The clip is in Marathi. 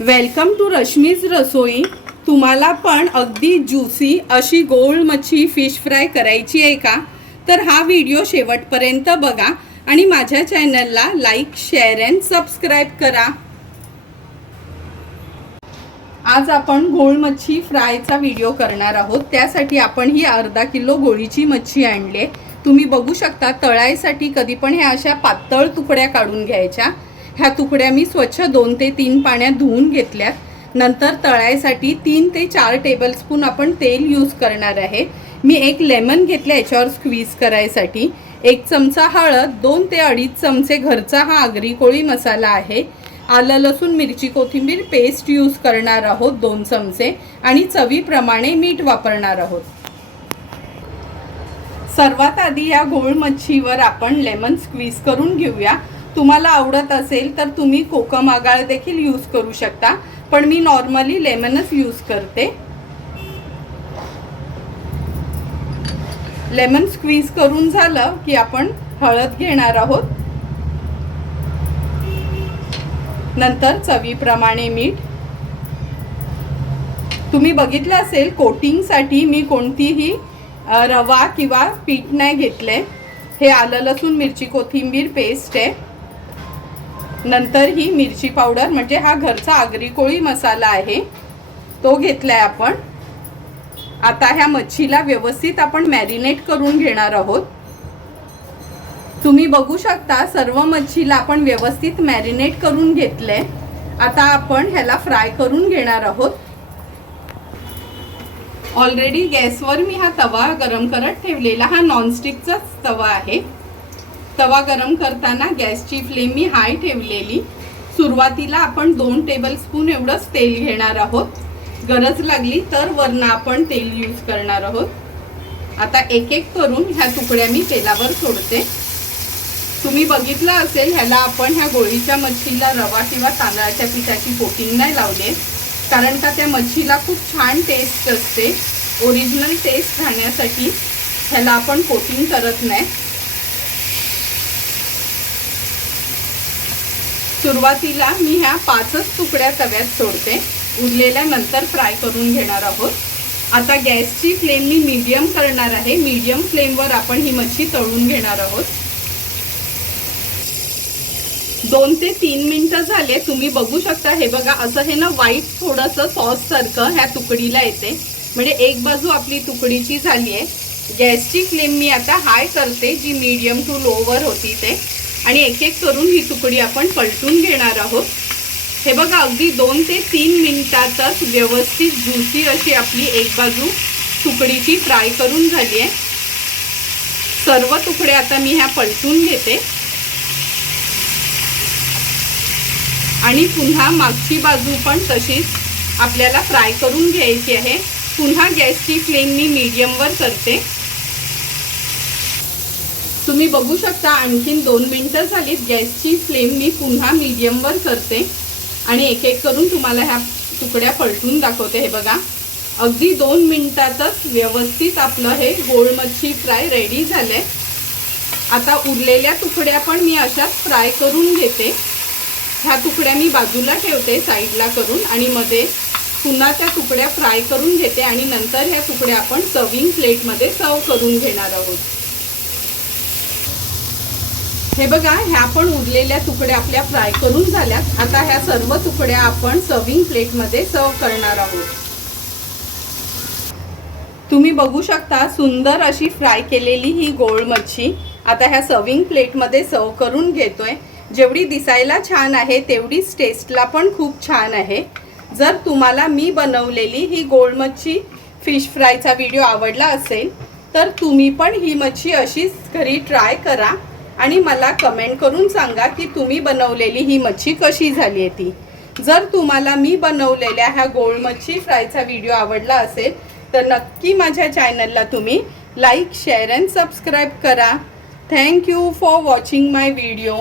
वेलकम टू रश्मीज रसोई तुम्हाला पण अगदी ज्युसी अशी गोळ मच्छी फिश फ्राय करायची आहे का? तर हा व्हिडिओ शेवटपर्यंत बघा आणि माझ्या चॅनलला लाईक शेअर अँड सबस्क्राईब करा. आज आपण गोळ मच्छी फ्रायचा व्हिडिओ करणार आहोत. त्यासाठी आपण ही अर्धा किलो गोळीची मच्छी आणली तुम्ही बघू शकता तळायसाठी कधी पण ह्या अशा पातळ तुकड्या काढून घ्यायच्या. ह्या तुकड्या मी स्वच्छ दोन ते तीन पाण्यात धुवून घेतल्यात. नंतर तळायसाठी तीन ते चार टेबलस्पून आपण तेल यूज करणार आहे. मी एक लेमन घेतलं याच्यावर स्क्वीज करायसाठी. एक चमचा हळद दोन ते अडीच चमचे घरचा हा आगरी कोळी मसाला आहे. आलं लसूण मिरची कोथिंबीर पेस्ट यूज करणार आहोत दोन चमचे आणि चवीप्रमाणे मीठ वापरणार आहोत. सर्वात आधी या गोळ मच्छीवर आपण लेमन स्क्वीज करून घेऊया. तुम्हाला आवडत असेल तर तुम्ही कोकम आगाळ देखील यूज करू शकता. पण मी नॉर्मली लेमनच यूज करते. लेमन स्क्वीज करून झालं की आपण हळद घेणार आहोत. नंतर चवीप्रमाणे मीठ. तुम्ही बघितलं असेल कोटिंगसाठी मी कोणतीही रवा किंवा पीठ नाही घेतले. हे आलं लसूण मिरची कोथिंबीर पेस्ट आहे. नंतर ही मिरची पावडर म्हणजे हा घरचा आगरी कोळी मसाला आहे तो घेतलाय आपण. आता ह्या मच्छीला व्यवस्थित आपण मॅरिनेट करून घेणार आहोत. तुम्ही बघू शकता सर्व मच्छीला आपण व्यवस्थित मॅरिनेट करून घेतले आता आपण ह्याला फ्राय करून घेणार आहोत. ऑलरेडी गॅसवर मी हा तवा गरम करत ठेवलेला हा नॉनस्टिकचाच तवा आहे. तवा गरम करताना गॅसची फ्लेम मी हाय ठेवलेली. सुरुवातीला आपण दोन टेबलस्पून एवढंच तेल घेणार आहोत. गरज लागली तर वरनं आपण तेल यूज करणार आहोत. आता एक एक करून ह्या तुकड्या मी तेलावर सोडते. तुम्ही बघितलं असेल ह्याला आपण ह्या गोळीच्या मच्छीला रवा किंवा तांदळाच्या पिठाची कोटिंग नाही लावले. कारण का त्या मच्छीला खूप छान टेस्ट असते. ओरिजिनल टेस्ट राहण्यासाठी ह्याला आपण कोटिंग करत नाही. सुरुवातीला मी ह्या पाचच तुकड्या तव्यात सोडते. उरलेल्या नंतर फ्राय करून घेणार आहोत. आता गॅसची फ्लेम मी मीडियम करणार आहे. मीडियम फ्लेमवर आपण ही मच्छी तळून घेणार आहोत. दोन ते तीन मिनटं झाले. तुम्ही बघू शकता हे बघा असं हे ना व्हाईट थोडंसं सॉस सारखं ह्या तुकडीला येते. म्हणजे एक बाजू आपली तुकडीची झाली आहे गॅसची फ्लेम मी आता हाय करते जी मीडियम टू लोवर होती ते. आणि एक एक करून ही तुकडी आपण पलटून घेणार आहोत. हे बघा अगदी दोन ते तीन मिनिटातच व्यवस्थित झुसी अशी आपली एक बाजू तुकडीची फ्राय करून झाली आहे. सर्व तुकडे आता मी ह्या पलटून घेते. आणि पुन्हा मागची बाजू पण तशीच आपल्याला फ्राय करून घ्यायची आहे. पुन्हा गॅसची फ्लेम मी मीडियमवर करते. तुम्ही बघू शकता आणखीन दोन मिनटं झालीत. गॅसची फ्लेम मी पुन्हा मिडियमवर करते. आणि एक एक करून तुम्हाला ह्या तुकड्या पलटून दाखवते. हे बघा. अगदी दोन मिनटातच व्यवस्थित आपलं हे गोळ मच्छी फ्राय रेडी झालंय. आता उरलेल्या तुकड्या पण मी अशाच फ्राय करून घेते. ह्या तुकड्या मी बाजूला ठेवते साईडला करून. आणि मध्ये पुन्हा त्या तुकड्या फ्राय करून घेते. आणि नंतर ह्या तुकड्या आपण सर्विंग प्लेटमध्ये सर्व करून घेणार आहोत. हे बघा ह्या पण उरलेल्या तुकड्या आपल्या फ्राय करून झाल्यात. आता ह्या सर्व तुकड्या आपण सर्विंग प्लेटमध्ये सर्व करणार आहोत. तुम्ही बघू शकता सुंदर अशी फ्राय केलेली ही गोळ मच्छी आता ह्या सर्विंग प्लेटमध्ये सर्व करून घेतोय. जेवढी दिसायला छान आहे तेवढीच टेस्टला पण खूप छान आहे. जर तुम्हाला मी बनवलेली ही गोळ मच्छी फिश फ्रायचा व्हिडिओ आवडला असेल तर तुम्ही पण ही मच्छी अशीच घरी ट्राय करा. आणि मला कमेंट करून सांगा की तुम्ही बनवलेली ही मच्छी कशी झाली आहे ती. जर तुम्हाला मी बनवलेल्या ह्या गोळ मच्छी फ्रायचा व्हिडिओ आवडला असेल तर नक्की माझ्या चॅनलला तुम्ही लाईक शेअर अँड सबस्क्राईब करा. Thank you for watching my video